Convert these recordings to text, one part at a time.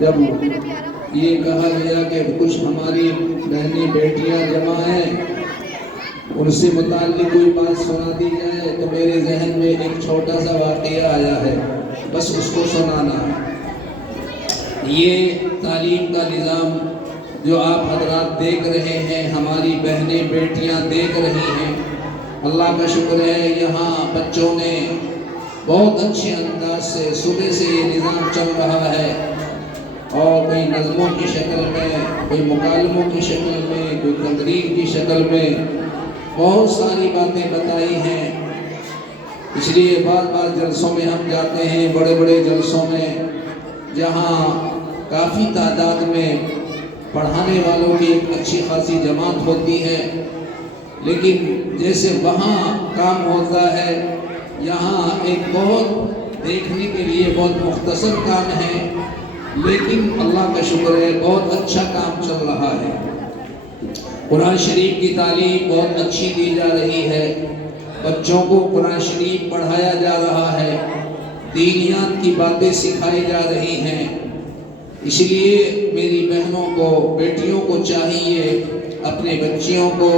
جب یہ کہا گیا کہ کچھ ہماری بہنیں بیٹیاں جمع ہیں، ان سے متعلق کوئی بات سنا دی جائے، تو میرے ذہن میں ایک چھوٹا سا واقعہ آیا ہے، بس اس کو سنانا ہے۔ یہ تعلیم کا نظام جو آپ حضرات دیکھ رہے ہیں، ہماری بہنیں بیٹیاں دیکھ رہی ہیں، اللہ کا شکر ہے یہاں بچوں نے بہت اچھے انداز سے صبح سے یہ نظام چل رہا ہے، اور کوئی نظموں کی شکل میں، کوئی مکالموں کی شکل میں، کوئی تقریر کی شکل میں بہت ساری باتیں بتائی ہیں۔ اس لیے بعض جلسوں میں ہم جاتے ہیں، بڑے بڑے جلسوں میں، جہاں کافی تعداد میں پڑھانے والوں کی ایک اچھی خاصی جماعت ہوتی ہے، لیکن جیسے وہاں کام ہوتا ہے، یہاں ایک بہت دیکھنے کے لیے بہت مختصر کام ہے، لیکن اللہ کا شکر ہے بہت اچھا کام چل رہا ہے۔ قرآن شریف کی تعلیم بہت اچھی دی جا رہی ہے، بچوں کو قرآن شریف پڑھایا جا رہا ہے، دینیات کی باتیں سکھائی جا رہی ہیں۔ اس لیے میری بہنوں کو، بیٹیوں کو چاہیے اپنے بچیوں کو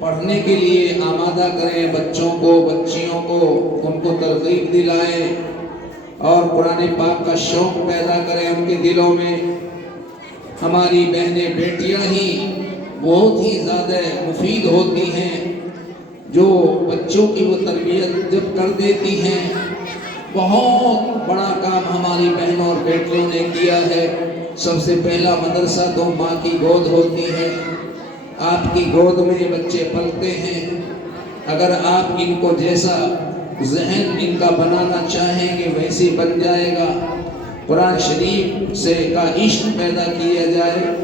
پڑھنے کے لیے آمادہ کریں، بچوں کو، بچیوں کو، ان کو ترغیب دلائیں اور قرآن پاک کا شوق پیدا کریں ان کے دلوں میں۔ ہماری بہنیں بیٹیاں ہی بہت ہی زیادہ مفید ہوتی ہیں، جو بچوں کی وہ تربیت جب کر دیتی ہیں۔ بہت بڑا کام ہماری بہنوں اور بیٹیوں نے کیا ہے۔ سب سے پہلا مدرسہ تو ماں کی گود ہوتی ہے، آپ کی گود میں بچے پلتے ہیں۔ اگر آپ ان کو جیسا ذہن ان کا بنانا چاہیں گے ویسے بن جائے گا۔ قرآن شریف سے کا عشق پیدا کیا جائے،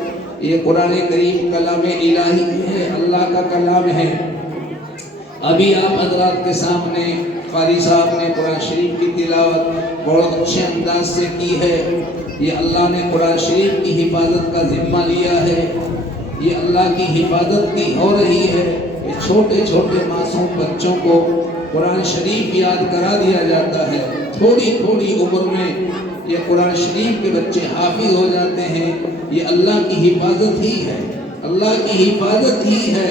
یہ قرآن کریم کلام الہی ہے، اللہ کا کلام ہے۔ ابھی آپ حضرات کے سامنے قاری صاحب نے قرآن شریف کی تلاوت بہت اچھے انداز سے کی ہے۔ یہ اللہ نے قرآن شریف کی حفاظت کا ذمہ لیا ہے، یہ اللہ کی حفاظت کی ہو رہی ہے۔ یہ چھوٹے چھوٹے معصوم بچوں کو قرآن شریف یاد کرا دیا جاتا ہے، تھوڑی تھوڑی عمر میں یہ قرآن شریف کے بچے حافظ ہو جاتے ہیں۔ یہ اللہ کی حفاظت ہی ہے، اللہ کی حفاظت ہی ہے،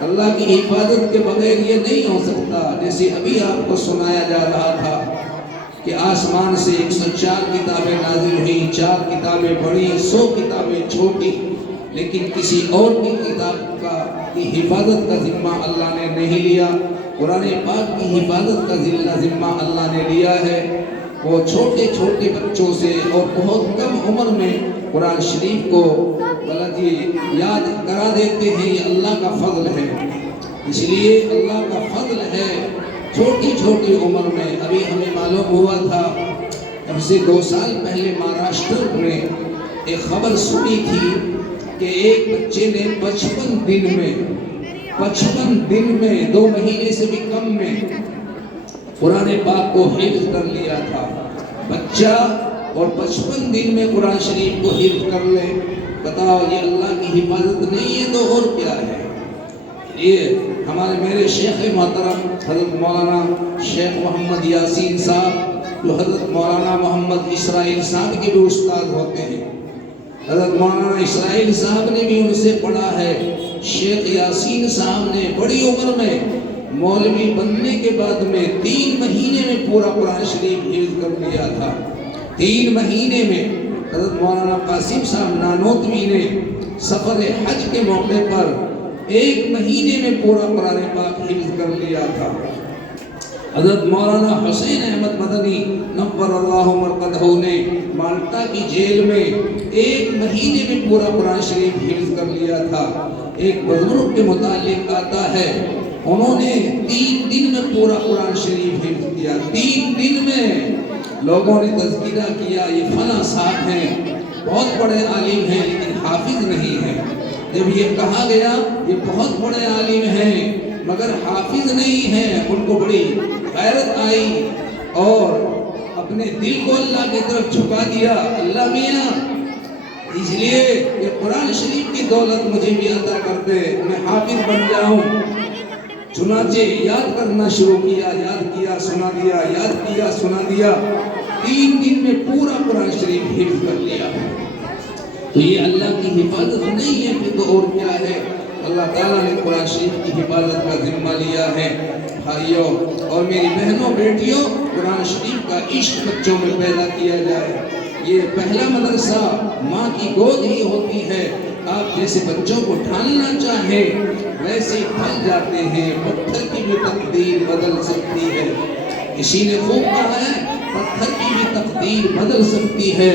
اللہ کی حفاظت کے بغیر یہ نہیں ہو سکتا۔ جیسے ابھی آپ کو سنایا جا رہا تھا کہ آسمان سے 104 کتابیں نازل ہوئیں، 4 کتابیں بڑی، 100 کتابیں چھوٹی، لیکن کسی اور کی کتاب کی حفاظت کا ذمہ اللہ نے نہیں لیا۔ قرآن پاک کی حفاظت کا ذمہ اللہ نے لیا ہے۔ وہ چھوٹے چھوٹے بچوں سے اور بہت کم عمر میں قرآن شریف کو یاد کرا دیتے ہیں، یہ اللہ کا فضل ہے۔ اس لیے اللہ کا فضل ہے، چھوٹی چھوٹی عمر میں۔ ابھی ہمیں معلوم ہوا تھا، اب سے 2 سال پہلے مہاراشٹر میں ایک خبر سنی تھی کہ ایک بچے نے 55 دن میں 2 مہینے سے بھی کم میں قرآن پاک کو حفظ کر لیا تھا۔ بچہ اور 55 دن میں قرآن شریف کو حفظ کر لے، بتاؤ یہ اللہ کی حفاظت نہیں ہے تو اور کیا ہے؟ یہ ہمارے میرے شیخ محترم حضرت مولانا شیخ محمد یاسین صاحب، جو حضرت مولانا محمد اسرائیل صاحب کے بھی استاد ہوتے ہیں، حضرت مولانا اسرائیل صاحب نے بھی ان سے پڑھا ہے۔ شیخ یاسین صاحب نے بڑی عمر میں مولوی بننے کے بعد میں 3 مہینے میں پورا قرآن شریف حفظ کر لیا تھا۔ 3 مہینے میں حضرت مولانا قاسم صاحب نانوتوی نے سفر حج کے موقع پر 1 مہینے میں پورا قرآن پاک حفظ کر لیا تھا۔ حضرت مولانا حسین احمد مدنی نور اللہ مرقدہ نے مالٹا کی جیل میں 1 مہینے میں پورا قرآن شریف حفظ کر لیا تھا۔ ایک بزرگ کے متعلق آتا ہے، انہوں نے 3 دن میں پورا قرآن شریف حفظ کیا۔ 3 دن میں لوگوں نے تذکرہ کیا، یہ فلاں صاحب ہیں، بہت بڑے عالم ہیں لیکن حافظ نہیں ہیں۔ جب یہ کہا گیا یہ بہت بڑے عالم ہیں مگر حافظ نہیں ہیں، ان کو بڑی غیرت آئی اور اپنے دل کو اللہ کی طرف جھکا دیا۔ اللہ میاں اس لیے یہ قرآن شریف کی دولت مجھے بھی عطا کر دے، میں حافظ بن جاؤں۔ چنانچہ یاد کرنا شروع کیا، یاد کیا سنا دیا، یاد کیا سنا دیا۔ 3 دن میں پورا قرآن شریف شریف حفظ کر لیا ہے۔ تو یہ اللہ کی حفاظت نہیں ہے پھر تو اور کیا ہے؟ اللہ تعالیٰ نے قرآن شریف کی حفاظت کا ذمہ لیا ہے۔ بھائیوں اور میری بہنوں بیٹیوں، قرآن شریف کا عشق بچوں میں پیدا کیا جائے۔ یہ پہلا مدرسہ ماں کی گود ہی ہوتی ہے۔ آپ جیسے بچوں کو ڈھالنا چاہیں ویسے ڈھل جاتے ہیں۔ پتھر کی بھی تقدیر بدل سکتی ہے۔ کسی نے خوب کہا ہے پتھر کی بھی تقدیر بدل سکتی ہے،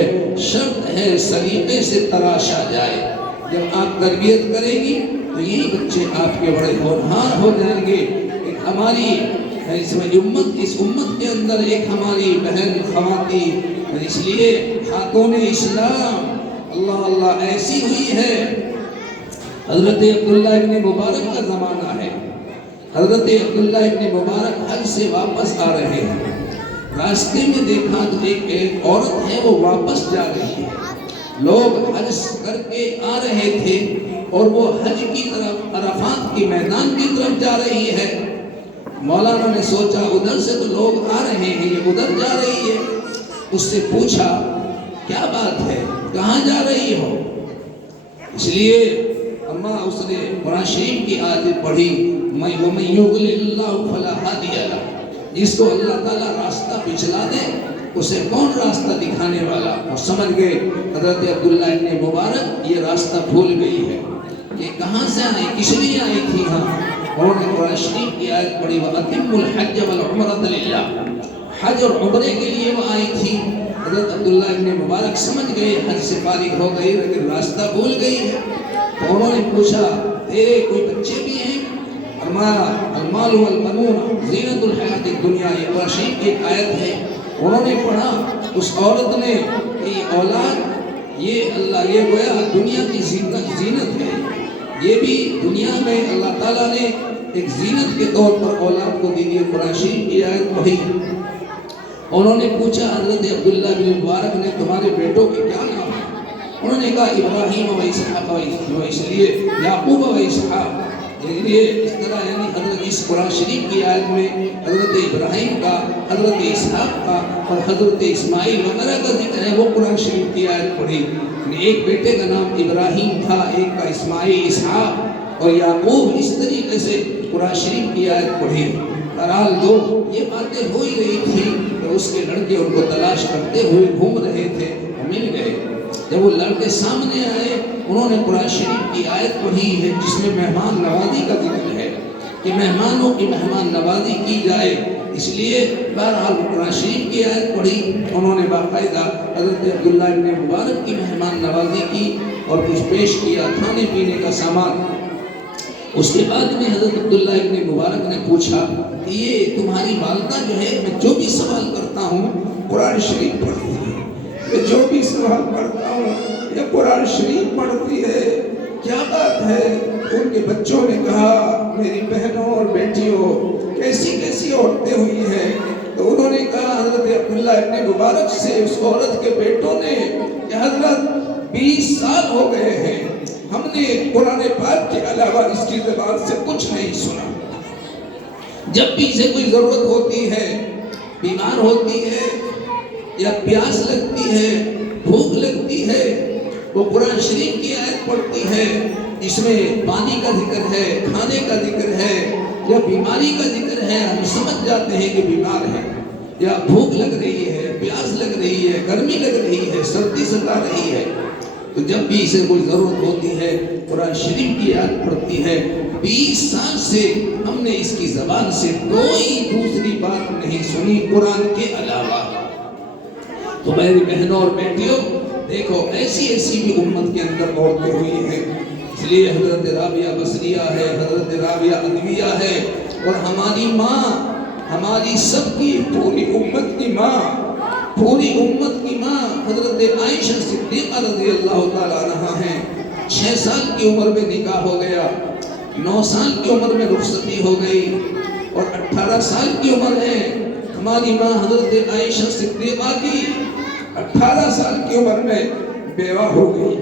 شرط ہے سلیقے سے تراشا جائے۔ جب آپ تربیت کریں گی تو یہی بچے آپ کے بڑے ہونہار ہو جائیں گے۔ ہماری اس امت کے اندر ایک ہماری بہن خواتین، اس لیے خاتون اسلام اللہ اللہ ایسی ہوئی ہے۔ حضرت عبداللہ ابن مبارک کا زمانہ ہے۔ حضرت عبداللہ ابن مبارک حج سے واپس آ رہے ہیں۔ راستے میں دیکھا تو ایک عورت ہے وہ واپس جا رہی ہے۔ لوگ حج کر کے آ رہے تھے اور وہ حج کی طرف عرفات کے میدان کی طرف جا رہی ہے۔ مولانا نے سوچا ادھر سے تو لوگ آ رہے ہیں، یہ ادھر جا رہی ہے۔ اس سے پوچھا کیا بات ہے، کہاں جا رہی ہو؟ اس لیے اماں اس نے قرآن شریف کی آیت پڑھی، وَمَن يُضْلِلِ اللَّهُ فَلَا هَادِيَ لَهُ، جس کو اللہ تعالیٰ راستہ پچھلا دے اسے کون راستہ دکھانے والا؟ اور سمجھ گئے حضرت عبداللہ ابن مبارک یہ راستہ بھول گئی ہے، یہ کہاں سے آئی، کس لیے آئی تھی؟ ہاں انہوں نے قرآن شریف کی آیت پڑھی وَأَتِمُّ الْحَجَّ وَالْعُمْرَةَ لِلَّهِ، حج اور عمرے کے لیے وہ آئی تھی۔ حضرت عبداللہ ابن مبارک سمجھ گئے حج سے فارغ ہو گئی لیکن راستہ بھول گئی ہے۔ تو انہوں نے پوچھا تیرے کوئی بچے بھی ہیں؟ فرمایا المال والبنون زینت الحیات الدنیا، یہ قرآن شریف کی ایک آیت ہے۔ انہوں نے پڑھا اس عورت نے کہ اولاد یہ اللہ یہ گویا دنیا کی زینت ہے، یہ بھی دنیا میں اللہ تعالیٰ نے ایک زینت کے طور پر اولاد کو دی دی۔ قرآن شریف کی آیت پڑھی۔ انہوں نے پوچھا حضرت عبداللہ بن مبارک نے تمہارے بیٹوں کے کیا نام ہیں؟ انہوں نے کہا ابراہیم و اسحاق، اس لیے یعقوب و اسحاق، اس لیے اس طرح یعنی حضرت اس قرآن شریف کی آیت میں حضرت ابراہیم کا، حضرت اسحاق کا اور حضرت اسماعیل وغیرہ کا ذکر ہے۔ وہ قرآن شریف کی آیت پڑھی، ایک بیٹے کا نام ابراہیم تھا، ایک کا اسماعیل، اسحاق اور یعقوب، اس طریقے سے قرآن شریف کی آیت پڑھی۔ بہرحال دو یہ باتیں ہو ہی رہی تھی کہ اس کے لڑکے ان کو تلاش کرتے ہوئے گھوم رہے تھے، مل گئے۔ جب وہ لڑکے سامنے آئے انہوں نے قرآن شریف کی آیت پڑھی ہے جس میں مہمان نوازی کا ذکر ہے کہ مہمانوں کی مہمان نوازی کی جائے، اس لیے بہرحال قرآن شریف کی آیت پڑھی۔ انہوں نے باقاعدہ حضرت عبداللہ ابن مبارک کی مہمان نوازی کی اور کچھ پیش کیا کھانے پینے کا سامان۔ اس کے بعد میں حضرت عبداللہ ابن مبارک نے پوچھا کہ یہ تمہاری والدہ جو ہے، میں جو بھی سوال کرتا ہوں قرآن شریف پڑھتی ہے، میں جو بھی سوال کرتا ہوں یہ قرآن شریف پڑھتی ہے، کیا بات ہے؟ ان کے بچوں نے کہا میری بہنوں اور بیٹیوں کیسی کیسی عورتیں ہوئی ہیں؟ تو انہوں نے کہا حضرت عبداللہ ابن مبارک سے اس عورت کے بیٹوں نے کہ حضرت 20 سال ہو گئے ہیں، ہم نے قرآن پاک کے علاوہ اس کی زبان سے کچھ نہیں سنا۔ جب بھی اسے کوئی ضرورت ہوتی ہے، بیمار ہوتی ہے یا پیاس لگتی ہے، بھوک لگتی ہے، وہ قرآن شریف کی آیت پڑھتی ہے، اس میں پانی کا ذکر ہے، کھانے کا ذکر ہے یا بیماری کا ذکر ہے۔ ہم سمجھ جاتے ہیں کہ بیمار ہے یا بھوک لگ رہی ہے، پیاس لگ رہی ہے، گرمی لگ رہی ہے، سردی ستا رہی ہے، تو جب بھی اسے کوئی ضرورت ہوتی ہے قرآن شریف کی آیت پڑھتی ہے۔ 20 سال سے ہم نے اس کی زبان سے کوئی دوسری بات نہیں سنی قرآن کے علاوہ۔ تو میری بہنوں اور بیٹیوں دیکھو ایسی ایسی بھی امت کے اندر عورتیں ہوئی ہیں، اس لیے حضرت رابعہ بصریہ ہے، حضرت رابعہ ادویہ ہے، اور ہماری ماں، ہماری سب کی پوری امت کی ماں، پوری امت کی ماں حضرت عائشہ صدیقہ رضی اللہ تعالیٰ عنہا ہیں۔ 6 سال کی عمر میں نکاح ہو گیا، 9 سال کی عمر میں رخصتی ہو گئی، اور 18 سال کی عمر ہے ہماری ماں حضرت عائشہ صدیقہ کی 18 سال کی عمر میں بیوہ ہو گئی۔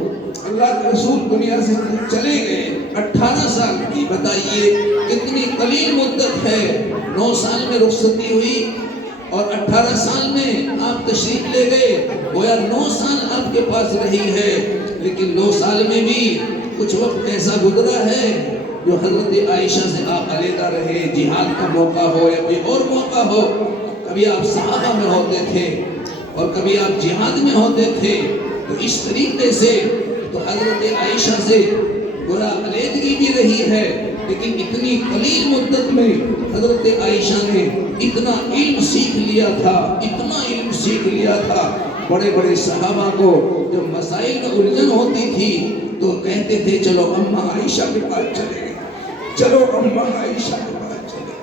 اللہ کے رسول دنیا سے چلے گئے 18 سال کی، بتائیے کتنی قلیل مدت ہے۔ 9 سال میں رخصتی ہوئی اور 18 سال میں آپ تشریف لے گئے، گویا 9 سال آپ کے پاس رہی ہے، لیکن 9 سال میں بھی کچھ وقت ایسا گزرا ہے جو حضرت عائشہ سے آپ علیحدہ رہے، جہاد کا موقع ہو یا کوئی اور موقع ہو، کبھی آپ صحابہ میں ہوتے تھے اور کبھی آپ جہاد میں ہوتے تھے، تو اس طریقے سے تو حضرت عائشہ سے گویا علیحدگی بھی رہی ہے، لیکن اتنی قلیل مدت میں حضرت عائشہ نے اتنا علم سیکھ لیا تھا، اتنا علم سیکھ لیا تھا۔ بڑے بڑے صحابہ کو جب مسائل میں الجھن ہوتی تھی تو کہتے تھے چلو اماں عائشہ کے پاس چلے گئے، چلو اماں عائشہ کے پاس چلے۔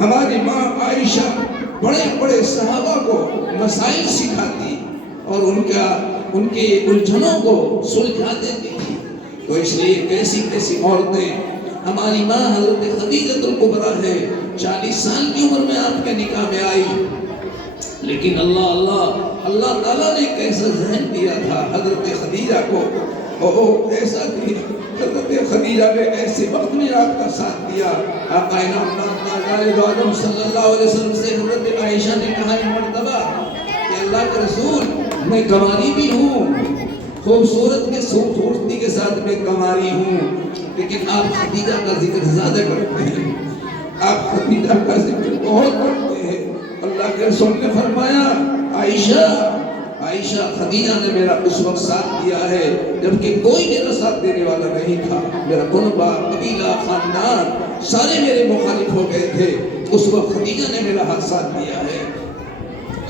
ہماری ماں عائشہ بڑے بڑے صحابہ کو مسائل سکھاتی اور ان کے الجھنوں کو سلجھا دیتی تھی۔ تو اس لیے کیسی کیسی عورتیں، ہماری ماں حضرت خدیجہ الکبریٰ ہے، 40 سال کی عمر میں آپ کے نکاح میں آئی، لیکن اللہ تعالیٰ نے کیسا ذہن دیا تھا حضرت خدیجہ کو، ایسا کہ حضرت خدیجہ نے ایسے وقت میں آپ کا ساتھ دیا۔ آقا انعام صلی اللہ علیہ وسلم سے حضرت عائشہ نے کہا ایک مرتبہ کہ اللہ کے رسول میں کنواری بھی ہوں، خوبصورت کے خوبصورتی کے ساتھ میں کنواری ہوں، لیکن آپ خدیجہ کا ذکر زیادہ کرتے ہیں، آپ خدیجہ کا ذکر بہت کرتے ہیں۔ اللہ کے رسول نے فرمایا عائشہ خدیجہ نے میرا اس وقت ساتھ دیا ہے جبکہ کوئی میرا ساتھ دینے والا نہیں تھا، میرا کنبہ، قبیلہ، خاندان سارے میرے مخالف ہو گئے تھے، اس وقت خدیجہ نے میرا ساتھ دیا ہے،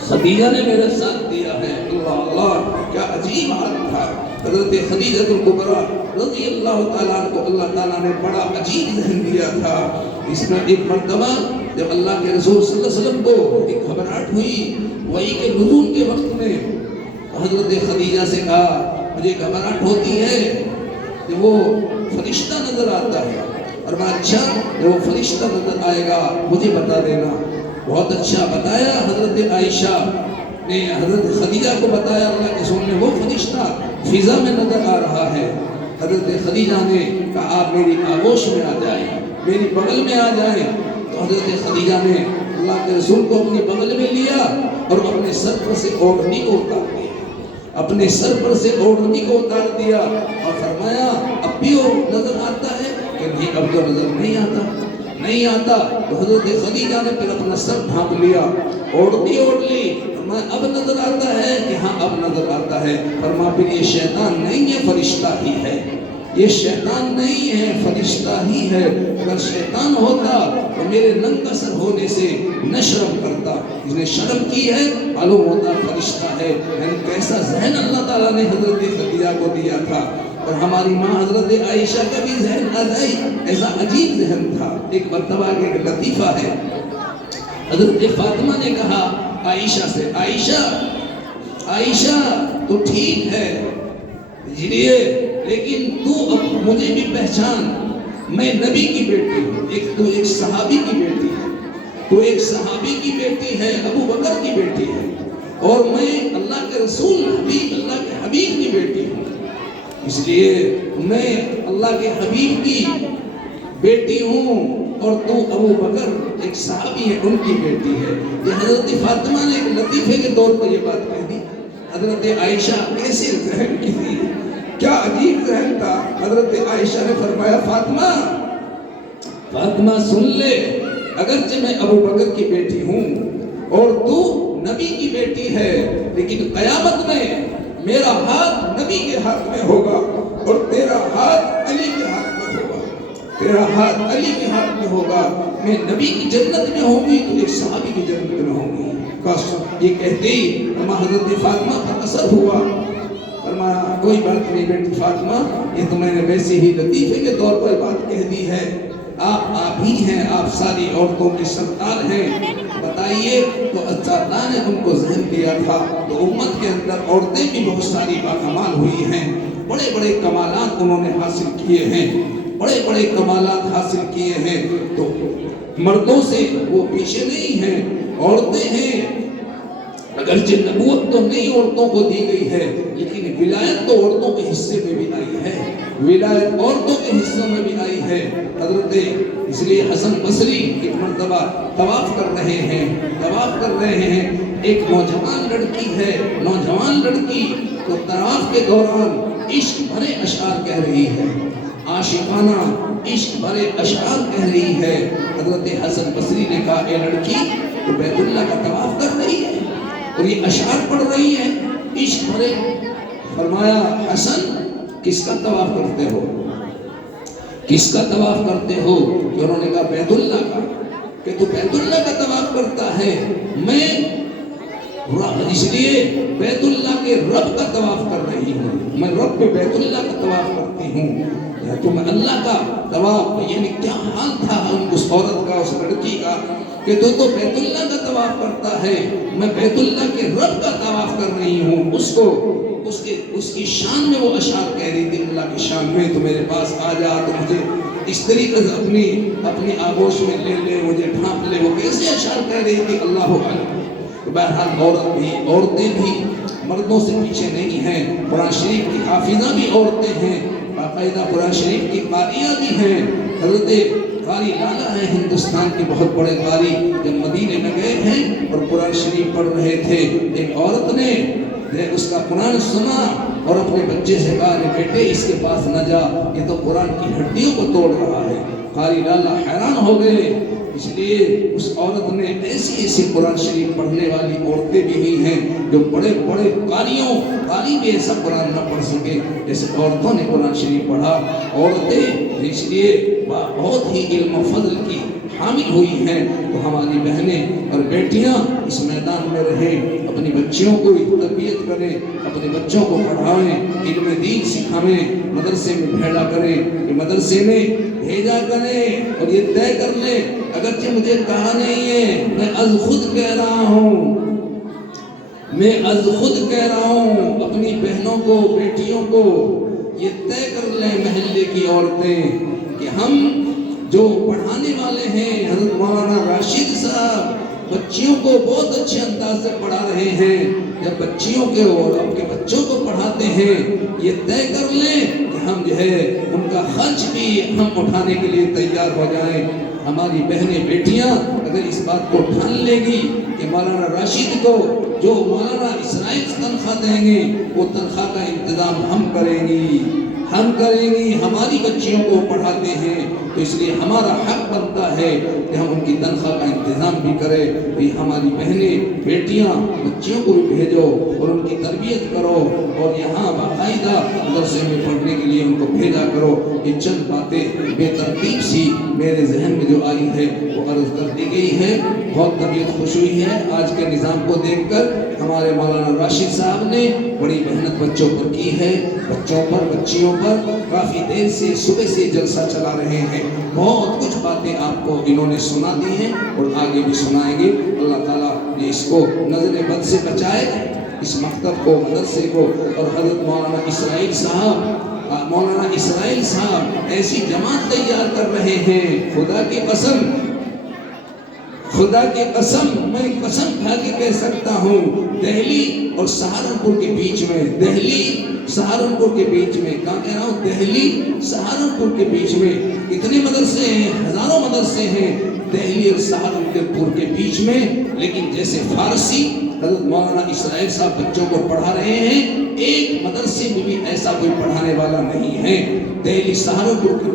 خدیجہ نے میرا ساتھ دیا ہے۔ اللہ کیا عجیب حال تھا حضرت خدیجہ الکبریٰ رضی اللہ تعالیٰ کو اللہ تعالیٰ نے بڑا عجیب ذہن دیا تھا۔ اس میں ایک مرتبہ جب اللہ کے رسول صلی اللہ علیہ وسلم کو ایک گھبراہٹ ہوئی وحی کے نزول کے وقت میں، حضرت خدیجہ سے کہا مجھے گھبراہٹ ہوتی ہے کہ وہ فرشتہ نظر آتا ہے، اور میں اچھا جب وہ فرشتہ نظر آئے گا مجھے بتا دینا۔ بہت اچھا بتایا حضرت عائشہ نے، حضرت خدیجہ کو بتایا اللہ کے رسول نے، وہ فرشتہ فضا میں نظر آ رہا ہے۔ حضرت خدیجہ نے کہا آپ میری آغوش میں آ جائیں، میری بغل میں آ جائیں، تو حضرت خدیجہ نے اللہ کے رسول کو اپنی بغل میں لیا اور اپنے سر پر سے اوڑھنی کو اتار دیا، اپنے سر پر سے اوڑھنی کو اتار دیا اور فرمایا اب بھی وہ نظر آتا ہے کہ نہیں؟ اب تو نظر نہیں آتا۔ تو حضرت خدیجہ نے پھر اپنا سر ڈھانپ لیا، اوڑھنی اوڑھ لی، اب نظر آتا ہے کہ ہاں اب نظر آتا ہے۔ فرمایا پھر یہ شیطان نہیں ہے، فرشتہ ہی ہے، یہ شیطان نہیں ہے، فرشتہ ہی ہے۔ اگر شیطان ہوتا تو میرے ننگا سر ہونے سے نہ شرم کرتا، اس نے شرم کی ہے، معلوم ہوتا فرشتہ ہے۔ یعنی کیسا ذہن اللہ تعالیٰ نے حضرت خدیجہ کو دیا تھا، اور ہماری ماں حضرت عائشہ کا بھی ذہن ایسا عجیب ذہن تھا۔ ایک مرتبہ ایک لطیفہ ہے، حضرت فاطمہ نے کہا عائشہ سے، عائشہ تو ٹھیک ہے لیکن تو اب مجھے بھی پہچان، میں نبی کی بیٹی ہوں، ایک صحابی کی بیٹی ہے، تو ایک صحابی کی بیٹی ہے، ابو بکر کی بیٹی ہے، اور میں اللہ کے رسول اللہ کے حبیب کی بیٹی ہوں، اس لیے میں اللہ کے حبیب کی بیٹی ہوں اور تو ابو بکر ایک صحابی ہے ان کی بیٹی ہے۔ یہ حضرت فاطمہ نے ایک لطیفے کے طور پر یہ بات کہہ دی۔ حضرت عائشہ کیسے ذہن کی تھی، کیا عجیب ذہن تھا۔ حضرت عائشہ نے فرمایا فاطمہ سن لے، اگرچہ میں ابو بکر کی بیٹی ہوں اور تو نبی کی بیٹی ہے، لیکن قیامت میں میرا ہاتھ نبی کے ہاتھ میں ہوگا اور تیرا ہاتھ علی کے ہاتھ میں ہوگا، تیرا ہاتھ علی کے ہاتھ میں ہوگا۔ میں نبی کی جنت میں ہوں گی تو ایک صحابی کی جنت میں ہوں گی۔ یہ کہتے ہی حضرت فاطمہ پر اثر ہوا، فرمایا کوئی بات نہیں بیٹی فاطمہ، یہ تو میں نے ویسے ہی لطیفے کے طور پر بات کہہ دی ہے، آپ ہی ہیں، آپ ساری عورتوں کے سردار ہیں، بتائیے۔ تو اللہ نے ان کو ذہن دیا تھا، تو امت کے اندر عورتیں بھی بہت ساری باکمال ہوئی ہیں، بڑے بڑے کمالات انہوں نے حاصل کیے ہیں، بڑے بڑے کمالات حاصل کیے ہیں۔ تو مردوں سے وہ پیچھے نہیں ہیں، عورتیں ہیں۔ اگرچہ نبوت تو نئی عورتوں کو دی گئی ہے لیکن ولایت تو عورتوں کے حصے میں بھی آئی ہے، ولایت عورتوں کے حصوں میں بھی آئی ہے حضرت۔ اس لیے حسن بصری ایک مرتبہ طواف کر رہے ہیں، ایک نوجوان لڑکی ہے، نوجوان لڑکی تو طواف کے دوران عشق بھرے اشعار کہہ رہی ہے، عاشقانہ عشق بھرے اشعار کہہ رہی ہے۔ حضرت حسن بصری نے کہا اے لڑکی تو بیت اللہ کا طواف کر رہی ہے اور یہ اشعار پڑھ رہی ہے عشق بھرے۔ فرمایا حسن کس کا طواف کرتے ہو، کس کا طواف کرتے ہو؟ کہ انہوں نے کہا بیت اللہ کا۔ کہ تو بیت اللہ کا طواف کرتا ہے، میں اس لیے بیت اللہ کے رب کا طواف کر رہی ہوں، میں رب بیت اللہ کا طواف کرتی ہوں۔ تو میں اللہ کا طواف، یعنی کیا حال تھا اس عورت کا، اس لڑکی کا کہ تو بیت اللہ کا طواف کرتا ہے، میں بیت اللہ کے رب کا طواف کر رہی ہوں۔ اس کی شان میں وہ اشعار کہہ رہی تھی، اللہ کی شان میں تو میرے پاس آ جا، تو مجھے اس طریقے سے اپنی آغوش میں لے لے، مجھے ڈھانپ لے۔ وہ کیسے اشعار کہہ رہی تھی اللہ اعلم۔ بہرحال عورتیں بھی مردوں سے پیچھے نہیں ہیں، قرآن شریف کی حافظہ بھی عورتیں ہیں، باقاعدہ قرآن شریف کی قاریہ بھی ہیں۔ حضرت قاری لالا ہیں ہندوستان کے بہت بڑے قاری، جب مدینے میں گئے ہیں اور قرآن شریف پڑھ رہے تھے، ایک عورت نے اس کا قرآن سنا اور اپنے بچے سے کہا بیٹے اس کے پاس نہ جا، یہ تو قرآن کی ہڈیوں کو توڑ رہا ہے۔ قاری لالا حیران ہو گئے، اس لیے اس عورت نے ایسی قرآن شریف پڑھنے والی عورتیں بھی ہوئی ہیں جو بڑے بڑے قاری بھی ایسا قرآن نہ پڑھ سکے جیسے عورتوں نے قرآن شریف پڑھا۔ عورتیں اس لیے بہت ہی علم و فضل کی حامل ہوئی ہیں، تو ہماری بہنیں اور بیٹیاں اس میدان میں رہیں، اپنی بچیوں کو تربیت کریں، اپنے بچوں کو پڑھائیں، علم دین سکھائیں، مدرسے میں بھیجا کریں، کہ مدرسے میں بھیجا کریں اور یہ طے کر لیں اگرچہ مجھے کہا نہیں ہے، میں از خود کہہ رہا ہوں، میں از خود کہہ رہا ہوں اپنی بہنوں کو، بیٹیوں کو یہ طے کر لیں محلے کی عورتیں کہ ہم جو پڑھانے والے ہیں، حضرت مولانا راشد صاحب بچیوں کو بہت اچھے انداز سے پڑھا رہے ہیں، جب بچیوں کے اور اپنے بچوں کو پڑھاتے ہیں یہ طے کر لیں کہ ہم جو ہے ان کا خرچ بھی ہم اٹھانے کے لیے تیار ہو جائیں۔ ہماری بہنیں بیٹیاں اگر اس بات کو ٹھان لے گی کہ مولانا راشد کو جو مولانا اسرائیل تنخواہ دیں گے وہ تنخواہ کا انتظام ہم کریں گی، ہماری بچیوں کو پڑھاتے ہیں تو اس لیے ہمارا حق بنتا ہے کہ ہم ان کی تنخواہ کا انتظام بھی کریں۔ تو ہماری بہنیں بیٹیاں بچیوں کو بھی بھیجو اور ان کی تربیت کرو اور یہاں باقاعدہ مدرسے میں پڑھنے کے لیے ان کو بھیجا کرو۔ یہ چند باتیں بے ترتیب سی میرے ذہن میں جو آئی ہے وہ عرض کر دی گئی ہے۔ بہت طبیعت خوش ہوئی ہے آج کے نظام کو دیکھ کر۔ ہمارے مولانا راشد صاحب نے بڑی محنت بچوں پر کی ہے، بچوں پر بچیوں پر کافی دیر سے صبح سے جلسہ چلا رہے ہیں، بہت کچھ باتیں آپ کو انہوں نے سنا دی ہیں اور آگے بھی سنائیں گے۔ اللہ تعالیٰ نے اس کو نظر بد سے بچائے، اس مکتب کو، مدرسے کو، اور حضرت مولانا اسرائیل صاحب ایسی جماعت تیار کر رہے ہیں، خدا کی قسم میں قسم کھا کے کہہ سکتا ہوں، دہلی اور سہارنپور کے بیچ میں، دہلی سہارنپور کے بیچ میں، کہاں کہہ رہا ہوں، دہلی سہارنپور کے بیچ میں اتنے مدرسے ہیں، ہزاروں مدرسے ہیں دہلی اور سہارنپور کے بیچ میں، لیکن جیسے فارسی حضرت مولانا اسرائیل صاحب بچوں کو پڑھا رہے ہیں، ایک مدرسے میں بھی ایسا کوئی پڑھانے والا نہیں ہے۔ دہلی سہارنپور کے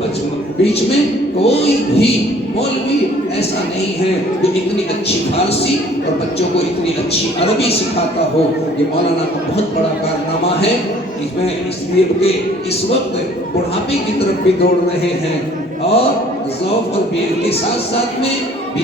بیچ میں کوئی بھی مولوی ایسا نہیں ہے جو اتنی اچھی فارسی اور بچوں کو اتنی اچھی عربی سکھاتا ہو۔ یہ مولانا کا بہت بڑا کارنامہ ہے، اس لیے کہ اس وقت بڑھاپے کی طرف بھی دوڑ رہے ہیں اور ذوق اور بیر کے ساتھ ساتھ میں بھی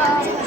کا